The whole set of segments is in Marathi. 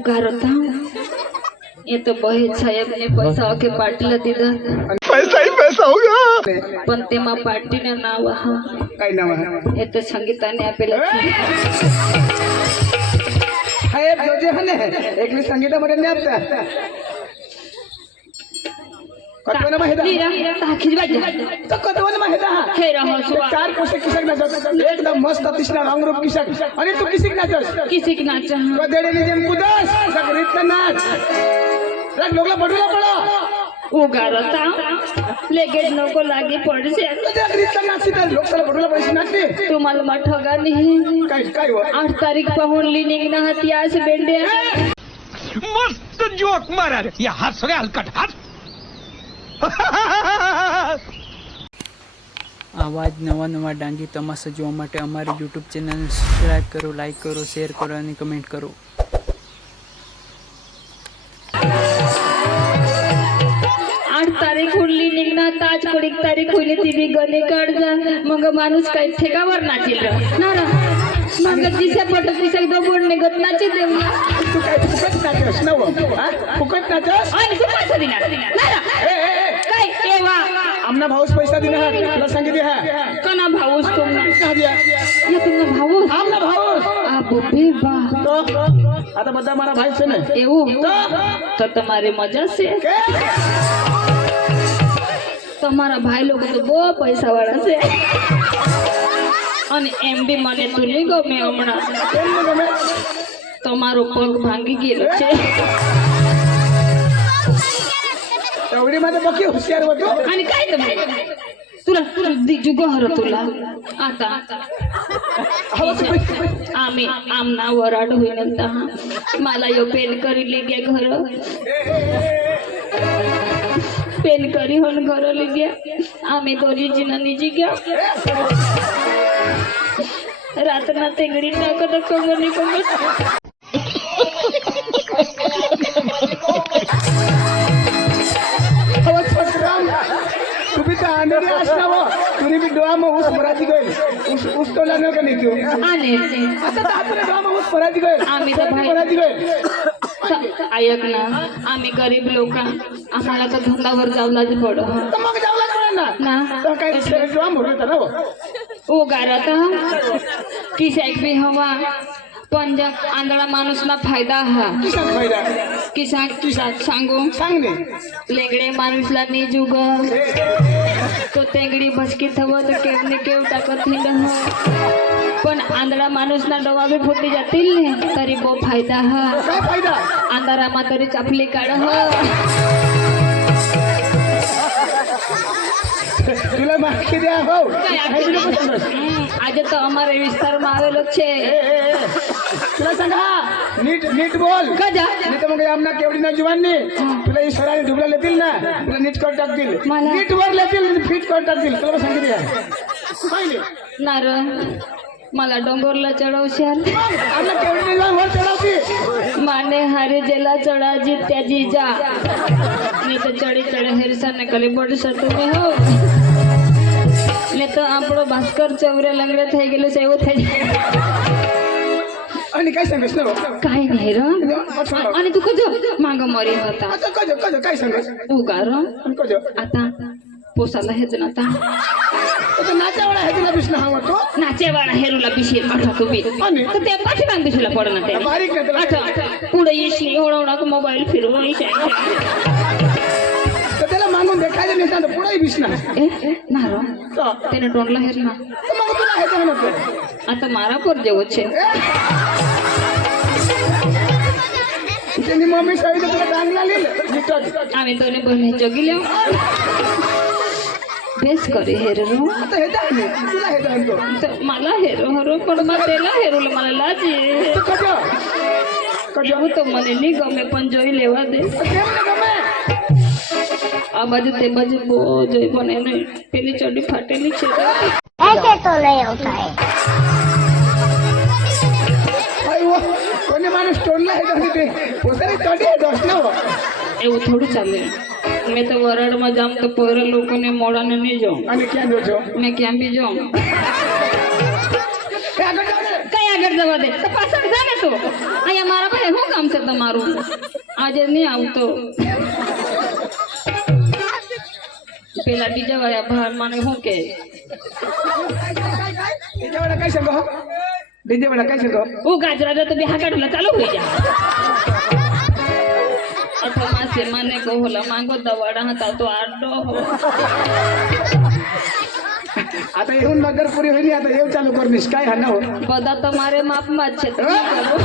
उगार था ये तो बहेज साहेब ने पैसा के पार्टीला दिलं पैसा ही पैसा होगा पण तेमा पार्टीने नाव हा काय नाव आहे ये तो संगीताने आपल्याला साहेब जोजे हने एकली संगीतामध्ये न्यापता कतवन माहिती नीरा ताखीज बाजा तो कतवन माहिती हा खेरा हसवा चार पोसे किसक नाचत एकदम मस्त तिसरा रंगरूप किसक आणि तू किसक नाचस किसी की नाचा कदेडे ने जेम कुदस सगरीत नाच रग लोगला पडूला पडो उगार था लेगेट नको लागी पडसे सगरीत नाचती तर लोकला पडूला पैसे नाचते तुम्हाला मठगा नाही काय काय हो 8 तारीख पाहून निघणं हाती आज बेंडे मस्त जोक मारा रे या हात सगळे हलकट हात आवाज नवा नवा डांगी तमाशा જોવા માટે અમારી YouTube ચેનલને સબસ્ક્રાઇબ કરો, લાઈક કરો, શેર કરો અને કમેન્ટ કરો. 8 तारीख उरली निघणार ताज कोडिक तारीख होईल ती बी गणे काढजा मग माणूस काय ठेकावर नाचेल ना मग दिसे पट दिसे दबोड निघत नाचे देऊया तू काय फुकट नाचस ना हो हा फुकट नाचस आणि तू पैसा दिना काय एवा आमना भाऊस पैसा दिना हा तुला सांगितले हा कना भाऊस तुम्ही कितना दिया ये तुमना भाऊस आमना भाऊस आ बुबे बा तो आता બધા મારા ભાઈ છે ને એવું તો તમારી મજા છે કે તમારા ભાઈ લોકો તો બહુ પૈસા વાળા છે અને એમ બી મને તું નહીં ગમે હમણાં કેમ ન ગમે તમારો પગ ભાંગી ગયેલો છે एवढी मध्ये बकी हुशार होतो आणि काय तुम्ही तुला जुगोहर तुला आता आम्ही आमना वराड होईन मला यो पेन करी लिगे घर पेन करी होन घर लिगे आम्ही दोन्ही जिनानी जी गया रातना तेंगडी टाकत कगनी कगत तुम्ही तर अंधेरी असना हो तुम्ही बी डोळा मग ऊस भरायची गईल ऊस तोडला नाही का नाही तू आणि आता तर आपण डोळा मग ऊस भरायची गईल आम्ही तर भाई- भरायची गईल ऐक ना आम्ही गरीब लोक आम्हाला तर धंदावर जावलाच पड तर मग जावला ना ना तर काय डोळा मोडला ना हो उगारत किसाक बी हवा पण आंधळा माणूस ना फायदा हा किसान फायदा किसान सांगू सांग ने लेगडे माणूसला नी जुग तो तेंगडी भसकीत हवं तर केवने केव टाकत हिंड पण आंधळा माणूस ना डोळा बी फुटी जातील ने तरी बो फायदा हा काय फायदा अंधारा मा तरी चपली काढ ह तुला माहिती द्या हो आज तो અમારે વિસ્તારમાં આવેલો છે तुला सांगा नीट नीट बोल कजा नाही तर मग आमना केवढी ना जीवांनी तुला ही सरांनी ढुबला लेतील ना तुला नीट कर टाकतील मला- नीट वर लेतील फिट कर टाकतील तुला सांगितले पाहिले नार मला डोंगरला चढवशाल आमना केवढी ना जीवान वर चढवती माने हारे जेला चढाजी त्याजी जा नहीं तो चढ़ी चढ़े हेरसा ने कली बड़ सटू में हो ने तो आपड़ो भास्कर चौरे लंगड़े થઈ गेले છે એવું થઈ आणि काय सांगस ना काय नाही र आणि तू कजो मांग मरी होता आता कजो कजो काय सांगस उगार कजो आता पोसाला हेच ना आता तो नाचावाळा आहे तुला बिष्णा हवा तो नाचेवाडा हेरूला बिशी आठा तुम्ही आणि तर ते पाठी बांध बिशीला पडना ते बारीक नाही त्याला आठा पुढे येशी ओळवणा मोबाईल फिरवून तर त्याला मागून देखायला नाही सांग पुढे बिष्णा ए नारो તેને ટોંડલા હેરના तर मग तुला हे जाणं आता મારા પર જેવો છે त्यांनी मम्मी साईड तुला डांगला लिहिलं नीटच आम्ही दोन्ही बहिणी जगी लेव बेस करे हेरो आता हे जाणे तुला हे जाणतो तर मला हेरो हरो पण मग त्याला हेरोला मला लाज ये तो कजो कजो એવું તો મને નહીં ગમે પણ જોઈ લેવા દે કેમ ને ગમે આ બાજુ તે બાજુ બહુ જોઈ પણ એને પેલી ચડી ફાટેલી છે ऐसे तो नहीं होता है भाई वो कोणी माणूस तोडला आहे जाणे ते पोसारी चढी आहे दोस्त हो એવું થોડું ચાલે મેં તો વરાડમાં જામ તો પોરે લોકોને મોડાને નહીં જાઉં आणि क्या જોજો મેં ક્યાં બી જાઉં काय આગળ जाऊ दे. કયા આગળ જવા દે તો પાછળ જા ને તું અહીંયા મારા પાસે શું કામ છે તમારું આજે નહીં આવતો પેલા બીજા વાળા ભાર મને શું કે બીજા વાળા કઈ શકો બીજા વાળા કઈ શકો હું ગાજરા તો બે હાકાડું ચાલુ થઈ જા અઠમા से મને કહો માંગો દવાડા હતા તો આડો હો आता येऊन नगर पुरी होईल आता येऊ चालू करूस काय हा ना हो બધા તમારે માપમાં જ છે તમે કરો.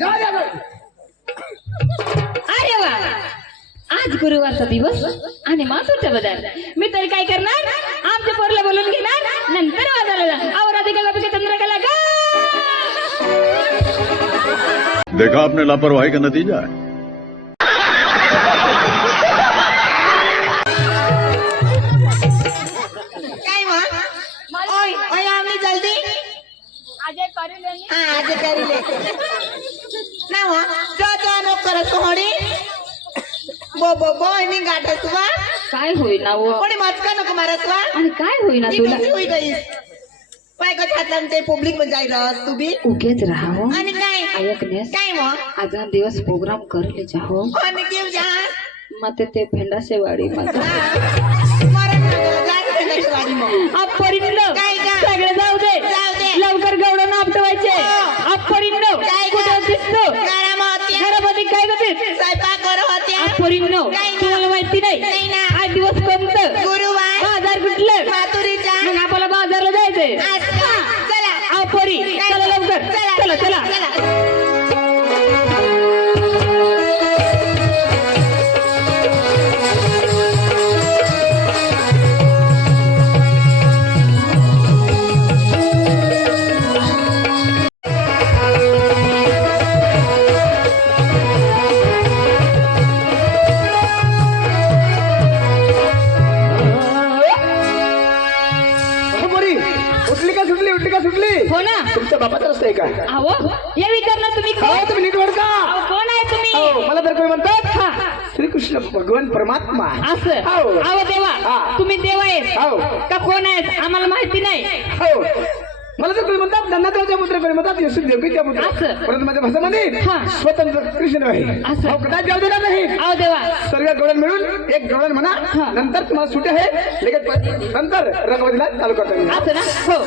जाऊ द्या बघ. अरे वा आज गुरुवारचा दिवस आणि मासूरचा बाजार मी तरी काय करणार आमच्या पोरला बोलून घेणार नंतर बाजाराला आवराधिका लपिका चंद्रकला गा देखा आपने लापरवाही का नतीजा है આજે કરી લે આજે કરી લે ના હો જો નો કરો સોડી બો એની ગાઠે સુવા काय होईना वो कोणी मचका नको मारसवा आणि काय होईना ती तुला कशी होई गईस पाय का छातला ते पब्लिक मध्ये जाई रहस तू बी उगेच राहावं आणि काय ऐकनेस काय मग आज हा दिवस प्रोग्राम करले जाहो आणि केव जा मते ते भेंडासे वाडी मध्ये मरण जात ते गाडी मग आपरिंड काय का? सगळे जाऊ दे जाऊ दे. लवकर गवडण आपटवायचे आपरिंड काय का? कुठे दिसतो गारामा होत्या घरामध्ये काय जाते स्वयंपाक करत होत्या आपरिंड काय ना? तुम्हाला माहिती नाही नाही ना. आज दिवस कोणतं गुरुवार बाजार कुठलं मातुरीचा मग आपल्याला बाजारला जायचंय आज का? चला आपरी चला लवकर चला चला हो पोरी उठली का सुटली हो ना तुमच्या बापाचा रस्ता आहे का अहो या विचारलं तुम्ही हो कोण तुम्ही नीट वर का अहो, कोण आहे तुम्ही हो मला तर कोणी म्हणतात हा श्रीकृष्ण भगवान परमात्मा असं हो. अहो देवा हा. तुम्ही देव आहेत हो. का कोण आहेत आम्हाला माहिती नाही हो मला तर कोणी म्हणतात धनात्राच्या पुत्र कोणी म्हणतात येशू देवकीच्या पुत्र असं. परंतु माझ्या भाषामध्ये हा. स्वतंत्र कृष्ण आहे असं. हो कदाच जाऊ देणार नाही अहो देवा सर्व गवळण मिळून एक गवळण म्हणा हा. नंतर तुम्हाला सुटे आहे लगेच नंतर रंगवतीला चालू करता येईल असं ना हो